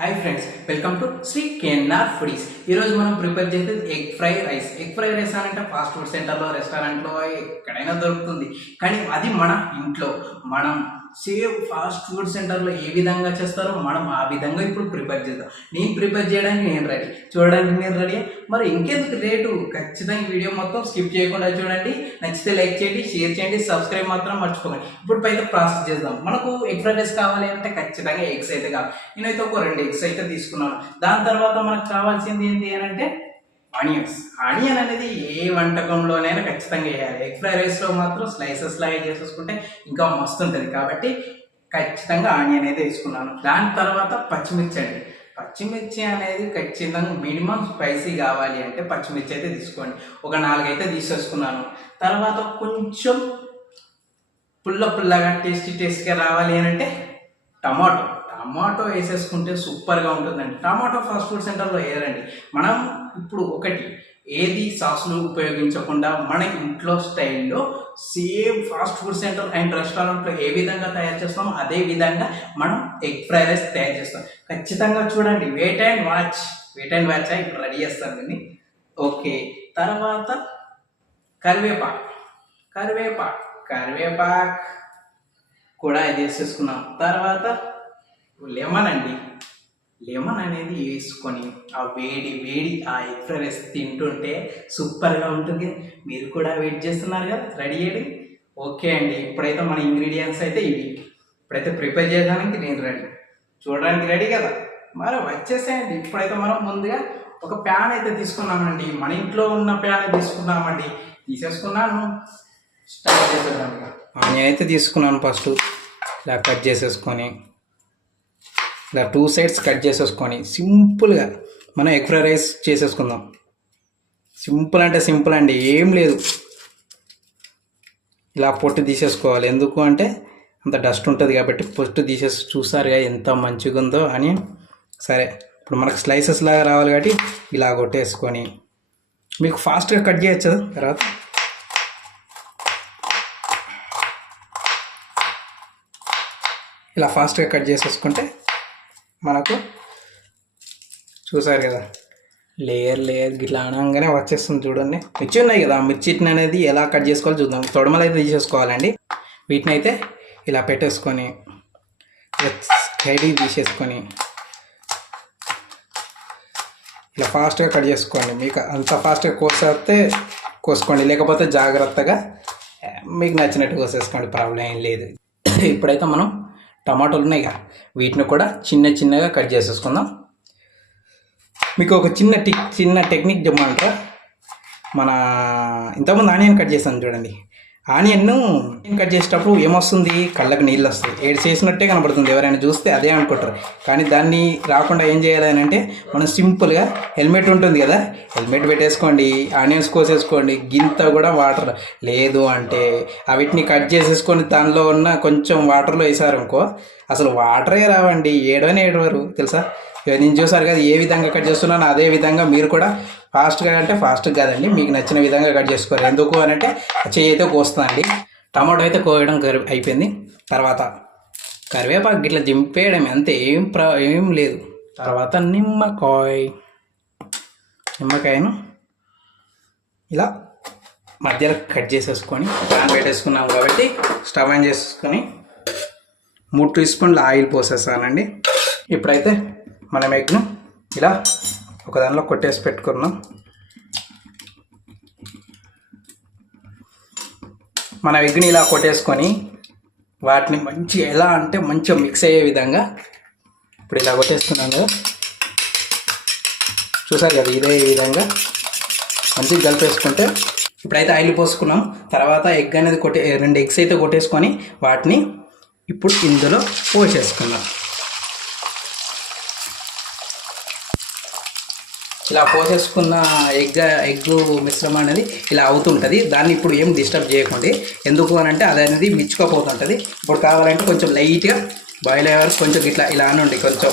Hi friends welcome to Shri KNR foodies ఈరోజు మనం prepare చేసేది egg fry rice egg fry rice అంటే fast food సెంటర్లో రెస్టారెంట్లో ఎక్కడైనా దొరుకుతుంది. కానీ అది మన ఇంట్లో. మనం సేమ్ ఫాస్ట్ ఫుడ్ సెంటర్లో ఏ విధంగా చేస్తారో మనం ఆ విధంగా ఇప్పుడు ప్రిపేర్ చేద్దాం. నేను ప్రిపేర్ చేయడానికి నేను రెడీ. చూడడానికి నేను రెడీ. మరి ఇంకెందుకు రేటు ఖచ్చితంగా ఈ వీడియో మొత్తం స్కిప్ చేయకుండా చూడండి. నచ్చితే లైక్ చేయండి షేర్ చేయండి సబ్స్క్రైబ్ మాత్రం మర్చిపోకండి. ఇప్పుడు పైన ప్రాసెస్ చేద్దాం. మనకు ఎగ్ ఫ్రైడ్ రైస్ కావాలి అంటే ఖచ్చితంగా ఎగ్స్ అయితే కావాలి. నేనైతే ఒక రెండు ఎగ్స్ అయితే తీసుకున్నాను. దాని తర్వాత మనకు కావాల్సింది ఏంటి అని అంటే ఆనియన్స్. ఆనియన్ అనేది ఏ వంటకంలోనైనా ఖచ్చితంగా వేయాలి. ఎగ్ ఫ్రై రైస్లో మాత్రం స్లైసెస్ లాగా చేసేసుకుంటే ఇంకా మస్తు ఉంటుంది కాబట్టి ఖచ్చితంగా ఆనియన్ అయితే తీసుకున్నాను దాని తర్వాత పచ్చిమిర్చి అండి. పచ్చిమిర్చి అనేది ఖచ్చితంగా మినిమం స్పైసీ కావాలి అంటే పచ్చిమిర్చి అయితే తీసుకోండి. ఒక నాలుగైతే తీసేసుకున్నాను. తర్వాత కొంచెం పుల్ల పుల్లగా టేస్టీ టేస్ట్గా రావాలి అని అంటే టమాటో. టమాటో వేసేసుకుంటే సూపర్గా ఉంటుందండి. టమాటో ఫాస్ట్ ఫుడ్ సెంటర్లో వేయరండి మనం ఇప్పుడు ఒకటి ఏది సాసులు ఉపయోగించకుండా మన ఇంట్లో స్టైల్లో same fast food centre and రెస్టారెంట్లో ఏ విధంగా తయారు చేస్తామో అదే విధంగా మనం ఎగ్ ఫ్రైడ్ రైస్ తయారు చేస్తాం. ఖచ్చితంగా చూడండి. Wait and watch. Wait and watch? ఇప్పుడు రెడీ చేస్తాను దీన్ని. ఓకే. తర్వాత కరివేపాకు. కరివేపాకు. కరివేపాకు. కూడా ఇది వేసేసుకున్నాం. తర్వాత లెమన్ అండి లెమన్ అనేది వేసుకొని ఆ వేడి వేడి ఆ ఎగ్ ఫ్రైడ్ రైస్ తింటుంటే సూపర్గా ఉంటుంది. మీరు కూడా వెయిట్ చేస్తున్నారు కదా రెడీ అయ్యి? ఓకే అండి. ఇప్పుడైతే మన ఇంగ్రీడియంట్స్ అయితే ఇవి. ఇప్పుడైతే ప్రిపేర్ చేయడానికి నేను రెడీ. చూడడానికి రెడీ కదా? మరి వచ్చేసేయండి. ఇప్పుడైతే మనం ముందుగా ఒక ప్యాన్ అయితే తీసుకున్నామండి. మన ఇంట్లో ఉన్న ప్యాన్ తీసుకున్నామండి. తీసేసుకున్నాను. స్టార్ట్ చేసేదాన్ని నేనైతే అయితే తీసుకున్నాను ఫస్ట్. ఇలా కట్ చేసేసుకొని ఇలా టూ సైడ్స్ కట్ చేసేసుకొని సింపుల్గా మనం ఎగ్ ఫ్రై రైస్ చేసేసుకుందాం. సింపుల్ అంటే సింపుల్ అండి ఏం లేదు. ఇలా పొట్టు తీసేసుకోవాలి. ఎందుకు అంటే అంత డస్ట్ ఉంటుంది కాబట్టి పొట్టు తీసేసి చూసారుగా ఎంత మంచిగా ఉందో అని. సరే ఇప్పుడు మనకు స్లైసెస్ లాగా రావాలి కాబట్టి ఇలా కొట్టేసుకొని. మీకు ఫాస్ట్గా కట్ చేయొచ్చు తర్వాత? ఇలా ఫాస్ట్గా కట్ చేసేసుకుంటే మనకు చూసారు కదా. లేయర్ లేయర్ ఇట్లా అనగానే వచ్చేస్తుంది చూడండి. మిర్చి ఉన్నాయి కదా మిర్చిని అనేది ఎలా కట్ చేసుకోవాలో చూద్దాం. తొడమలు అయితే తీసేసుకోవాలండి వీటిని అయితే ఇలా పెట్టేసుకొని సైడ్కి తీసేసుకొని ఇలా ఫాస్ట్గా కట్ చేసుకోండి. మీకు అంత ఫాస్ట్గా కోసేస్తే కోసుకోండి. లేకపోతే జాగ్రత్తగా మీకు నచ్చినట్టు కోసేసుకోండి. ప్రాబ్లం ఏం లేదు. ఇప్పుడైతే మనం టమాటోలు ఉన్నాయి కదా వీటిని కూడా చిన్న చిన్నగా కట్ చేసేసుకుందాం. మీకు ఒక చిన్న టిక్ చిన్న టెక్నిక్ చెప్పమంటారా? మన ఇంతకుముందు ఆనియన్ కట్ చేస్తాను చూడండి. ఆనియన్ను కట్ చేసేటప్పుడు ఏమొస్తుంది? కళ్ళకు నీళ్ళు వస్తాయి ఏడు చేసినట్టే కనబడుతుంది. ఎవరైనా చూస్తే అదే అనుకుంటారు. కానీ దాన్ని రాకుండా ఏం చేయాలి అని అంటే మనం సింపుల్గా హెల్మెట్ ఉంటుంది కదా? హెల్మెట్ పెట్టేసుకోండి ఆనియన్స్ కోసేసుకోండి. గింత కూడా వాటర్ లేదు అంటే అవిటిని కట్ చేసేసుకొని దానిలో ఉన్న కొంచెం వాటర్లో వేసారు అనుకో అసలు వాటరే రావండి. ఏడవని ఏడవరు. తెలుసా? ఇక నేను చూసారు కదా ఏ విధంగా కట్ చేస్తున్నానో అదే విధంగా మీరు కూడా ఫాస్ట్గా అంటే ఫాస్ట్గా కాదండి. మీకు నచ్చిన విధంగా కట్ చేసుకోవాలి. ఎందుకు అని అంటే చెయ్యి అయితే కోస్తుందండి. టమాటో అయితే కోయడం కరి అయిపోయింది. తర్వాత కరివేపాకు ఇట్లా దింపేయడం అంతే. ఏం ప్ర ఏం లేదు. తర్వాత నిమ్మకాయ. నిమ్మకాయను ఇలా మధ్యలో కట్ చేసేసుకొని పాన్ పెట్టేసుకున్నాం కాబట్టి స్టవ్ ఆన్ చేసుకొని మూడు టీ స్పూన్ల ఆయిల్ పోసేసానండి ఇప్పుడైతే మనం ఎగ్ను ఇలా ఒక దానిలో కొట్టేసి పెట్టుకున్నాం మన ఎగ్ని ఇలా కొట్టేసుకొని వాటిని మంచి ఎలా అంటే మంచిగా మిక్స్ అయ్యే విధంగా ఇప్పుడు ఇలా కొట్టేస్తున్నాం కదా. చూసారు కదా ఇదే విధంగా మంచిగా కలిపేసుకుంటే ఇప్పుడైతే ఆయిల్ పోసుకున్నాం. తర్వాత ఎగ్ అనేది కొట్టే రెండు ఎగ్స్ అయితే కొట్టేసుకొని వాటిని ఇప్పుడు ఇందులో పోసేసుకున్నాం ఇలా పోసేసుకున్న ఎగ్ ఎగ్ మిశ్రమం అనేది ఇలా అవుతుంటుంది దాన్ని ఇప్పుడు ఏం డిస్టర్బ్ చేయకండి. ఎందుకు అని అంటే అది అనేది మిచ్చుకోపోతుంటుంది ఇప్పుడు కావాలంటే కొంచెం లైట్గా బాయిల్ అయ్యే వరకు కొంచెం ఇట్లా ఇలా అనండి కొంచెం.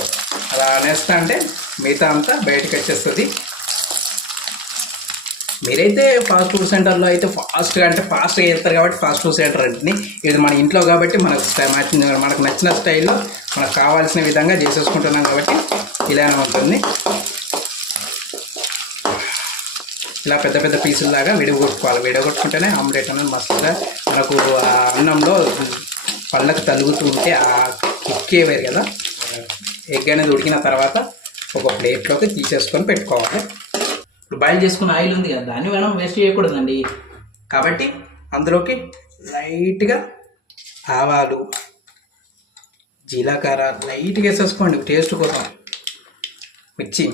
అలా అనేస్తా అంటే మిగతా అంతా బయటకు వచ్చేస్తుంది. మీరైతే ఫాస్ట్ ఫుడ్ సెంటర్లో అయితే ఫాస్ట్గా అంటే ఫాస్ట్గా చేస్తారు కాబట్టి ఫాస్ట్ ఫుడ్ సెంటర్ అంటే ఇది మన ఇంట్లో కాబట్టి మనకు మనకు నచ్చిన స్టైల్లో మనకు కావాల్సిన విధంగా చేసేసుకుంటున్నాం కాబట్టి ఇలానే ఉంటుంది. ఇలా పెద్ద పెద్ద పీసుల్లాగా విడగొట్టుకోవాలి. విడగొట్టుకుంటేనే ఆమ్లెట్ అనేది మస్తుగా మనకు ఆ అన్నంలో పళ్ళకు తలుగుతూ ఉంటే ఆ కుక్కే వేరు కదా ఎగ్ అనేది ఉడికిన తర్వాత ఒక ప్లేట్లోకి తీసేసుకొని పెట్టుకోవాలి. ఇప్పుడు బాయిల్ చేసుకున్న ఆయిల్ ఉంది కదా దాన్ని మనం వేస్ట్ చేయకూడదండి. కాబట్టి అందులోకి లైట్గా ఆవాలు జీలకర్ర లైట్గా వేసేసుకోండి. టేస్ట్ కోసం. మిర్చి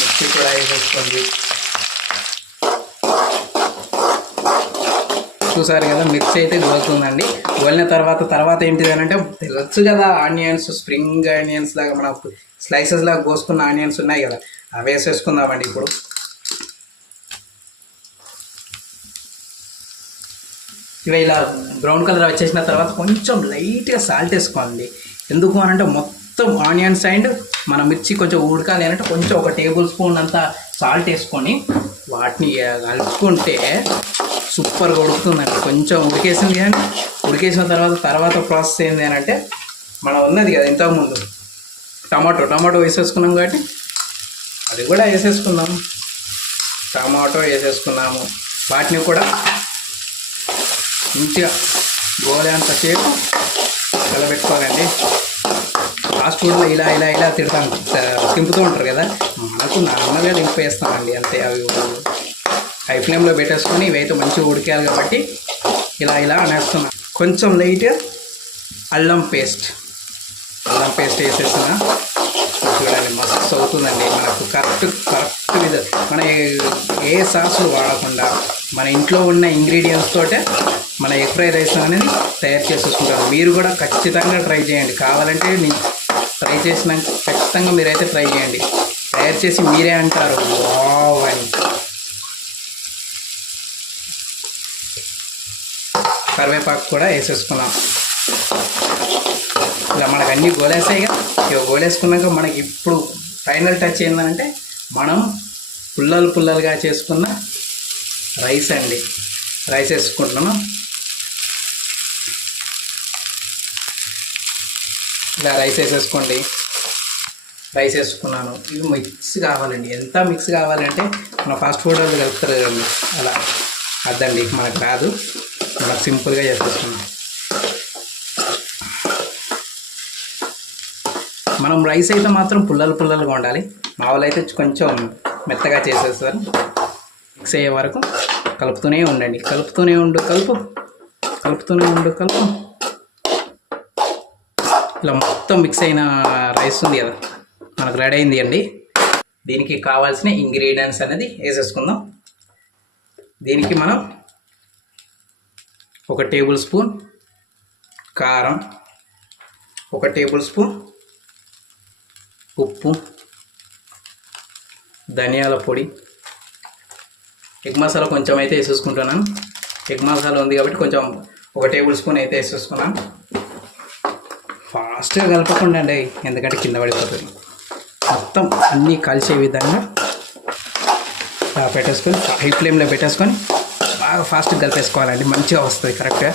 మిర్చి కూడా వేసేసుకోండి. చూసారు కదా మిర్చి అయితే గోలుతుందండి గోలిన తర్వాత తర్వాత ఏంటిది అని అంటే తెలుసు కదా ఆనియన్స్ స్ప్రింగ్ ఆనియన్స్ లాగా మన స్లైసెస్ లాగా కోసుకున్న ఆనియన్స్ ఉన్నాయి కదా అవి వేసేసుకుందామండి ఇప్పుడు. ఇవి ఇలా బ్రౌన్ కలర్ వచ్చేసిన తర్వాత కొంచెం లైట్గా సాల్ట్ వేసుకోండి. ఎందుకు అని అంటే మొత్తం ఆనియన్స్ అండ్ మన మిర్చి కొంచెం ఉడకాలి అంటే కొంచెం ఒక టేబుల్ స్పూన్ అంత సాల్ట్ వేసుకొని వాటిని కలుపుకుంటే సూపర్గా ఉడుకుతుందండి. కొంచెం ఉడికేసింది కానీ ఉడికేసిన తర్వాత తర్వాత ప్రాసెస్ ఏంటి అని అంటే మనం ఉన్నది కదా ఇంతకుముందు. టమాటో టమాటో వేసేసుకున్నాం కాబట్టి అది కూడా వేసేసుకుందాం. టమాటో వేసేసుకున్నాము. వాటిని కూడా మంచిగా గోలేంతసేపు కలబెట్టుకోవాలండి. ఫాస్ట్ ఫుడ్లో ఇలా ఇలా ఇలా తిడతాం. తింపుతూ ఉంటారు కదా. మనకు నార్మల్గా దింపేస్తామండి అంతే అవి హై ఫ్లేమ్లో పెట్టేసుకొని ఇవైతే మంచిగా ఉడికేయాలి కాబట్టి ఇలా ఇలా అనేస్తున్నాం. కొంచెం లైట్ అల్లం పేస్ట్. అల్లం పేస్ట్ వేసేస్తున్నా. చూడండి మస్తు అవుతుందండి. మనకు కరెక్ట్ కరెక్ట్ విధ మన ఏ- సాసులు వాడకుండా మన ఇంట్లో ఉన్న ఇంగ్రీడియంట్స్ తోటే మన ఎగ్ ఫ్రై రైస్ అనేది తయారు చేసేసుకుంటారు. మీరు కూడా ఖచ్చితంగా ట్రై చేయండి. కావాలంటే నేను ట్రై చేసిన ఖచ్చితంగా మీరైతే ట్రై చేయండి. తయారు చేసి మీరే అంటారు. వావ్ అని. కరివేపాకు కూడా వేసేసుకున్నాం ఇలా మనకు అన్నీ గోలేసాయిగా ఇక గోలేసుకున్నాక మనకి ఇప్పుడు ఫైనల్ టచ్ ఏంటంటే మనం పుల్లలు పుల్లలుగా చేసుకున్న రైస్ అండి. రైస్ వేసుకుంటున్నాను ఇలా రైస్ వేసేసుకోండి. రైస్ వేసుకున్నాను. ఇవి మిక్స్ కావాలండి. ఎంత మిక్స్ కావాలంటే మన ఫాస్ట్ ఫుడ్ వాళ్ళు కలుపుతారు కదండి. అలా. అదండి. మనకు రాదు. చాలా సింపుల్గా చేసేస్తున్నాం మనం రైస్ అయితే మాత్రం పుల్లలు పుల్లలుగా ఉండాలి. మామూలు అయితే కొంచెం మెత్తగా చేసేస్తారు. మిక్స్ అయ్యే వరకు కలుపుతూనే ఉండండి. కలుపుతూనే ఉండు కలుపు. కలుపుతూనే ఉండు కలుపు. ఇలా మొత్తం మిక్స్ అయిన రైస్ ఉంది కదా మనకు రెడీ అయింది అండి. దీనికి కావాల్సిన ఇంగ్రీడియంట్స్ అనేది వేసేసుకుందాం. దీనికి మనం ఒక టేబుల్ స్పూన్ కారం ఒక టేబుల్ స్పూన్ ఉప్పు ధనియాల పొడి. ఎగ్ మసాలా కొంచెం అయితే వేసేసుకుంటున్నాను. ఎగ్ మసాలా ఉంది కాబట్టి కొంచెం ఒక టేబుల్ స్పూన్ అయితే వేసేసుకున్నాను. ఫాస్ట్గా కలపకుండా అండి ఎందుకంటే కింద పడిపోతుంది. మొత్తం అన్నీ కలిసే విధంగా పెట్టేసుకొని హై ఫ్లేమ్లో పెట్టేసుకొని బాగా ఫాస్ట్గా కలిపేసుకోవాలండి. మంచిగా వస్తుంది కరెక్ట్గా.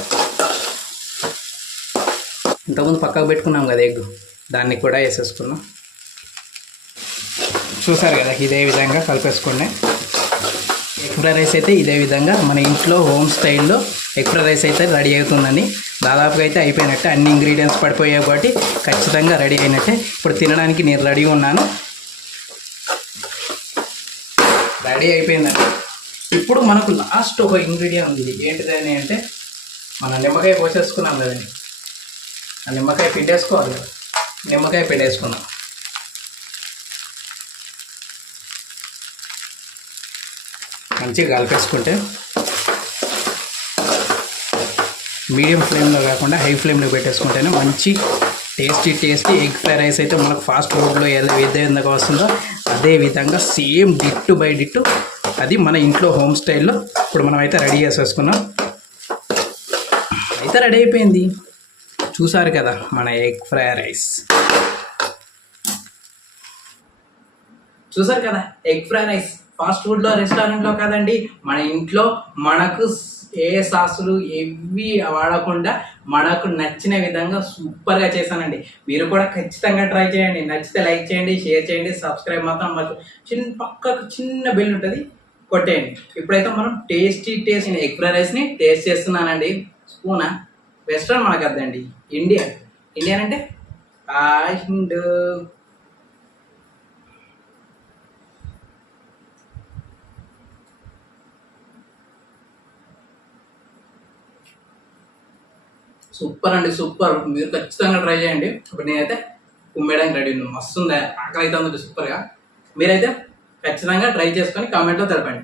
ఇంతకుముందు పక్కకు పెట్టుకున్నాం కదా ఎగ్. దాన్ని కూడా వేసేసుకున్నాం చూసారు కదా ఇదే విధంగా కలిపేసుకోండి. ఎగ్ ఫ్రై రైస్ అయితే ఇదే విధంగా మన ఇంట్లో హోమ్ స్టైల్లో ఎగ్ ఫ్రై రైస్ అయితే రెడీ అవుతుందని దాదాపుగా అయితే అయిపోయినట్టే అన్ని ఇంగ్రీడియంట్స్ పడిపోయాయి కాబట్టి ఖచ్చితంగా రెడీ అయినట్టే. ఇప్పుడు తినడానికి నేను రెడీ ఉన్నాను. రెడీ అయిపోయిందండి. ఇప్పుడు మనకు లాస్ట్ ఒక ఇంగ్రీడియంట్ ఉంది. ఏంటిది అని అంటే మన నిమ్మకాయ పోసేసుకున్నాం కదండి. ఆ నిమ్మకాయ పిండేసుకోవాలి కదా. నిమ్మకాయ పిండేసుకున్నాం. మంచిగా కలిపేసుకుంటే మీడియం ఫ్లేమ్లో కాకుండా హై ఫ్లేమ్లో పెట్టేసుకుంటేనే మంచి tasty tasty egg fry rice అయితే మనకు ఫాస్ట్ ఫుడ్లో ఎలా ఏ విధంగా వస్తుందో అదే విధంగా సేమ్ డిట్టు బై డిట్టు అది మన ఇంట్లో హోమ్ స్టైల్లో ఇప్పుడు మనం అయితే రెడీ చేసేసుకున్నాం. అయితే రెడీ అయిపోయింది. చూసారు కదా మన ఎగ్ ఫ్రై రైస్. చూసారు కదా ఎగ్ ఫ్రై రైస్. ఫాస్ట్ ఫుడ్లో రెస్టారెంట్లో కాదండి మన ఇంట్లో మనకు ఏ సాసులు ఏవి వాడకుండా మనకు నచ్చిన విధంగా సూపర్గా చేశానండి. మీరు కూడా ఖచ్చితంగా ట్రై చేయండి. నచ్చితే లైక్ చేయండి షేర్ చేయండి సబ్స్క్రైబ్ మాత్రం మర్చి చిన్న పక్కకు చిన్న బెల్ ఉంటుంది. కొట్టేయండి. ఇప్పుడైతే మనం టేస్టీ టేస్ట్ ఎగ్ ఫ్రైడ్ రైస్ని టేస్ట్ చేస్తున్నానండి. స్పూనా? వెస్ట్రన్ మనకు అర్థండి ఇండియన్ ఇండియన్ అంటే హిండ్ సూపర్ అండి సూపర్ మీరు ఖచ్చితంగా ట్రై చేయండి. ఇప్పుడు నేనైతే కుమ్మేయడానికి రెడీ ఉన్నాను. మస్తు ఉంది ఆకలి అయితే ఉందండి సూపర్గా మీరైతే ఖచ్చితంగా ట్రై చేసుకొని కామెంట్లో తెలపండి.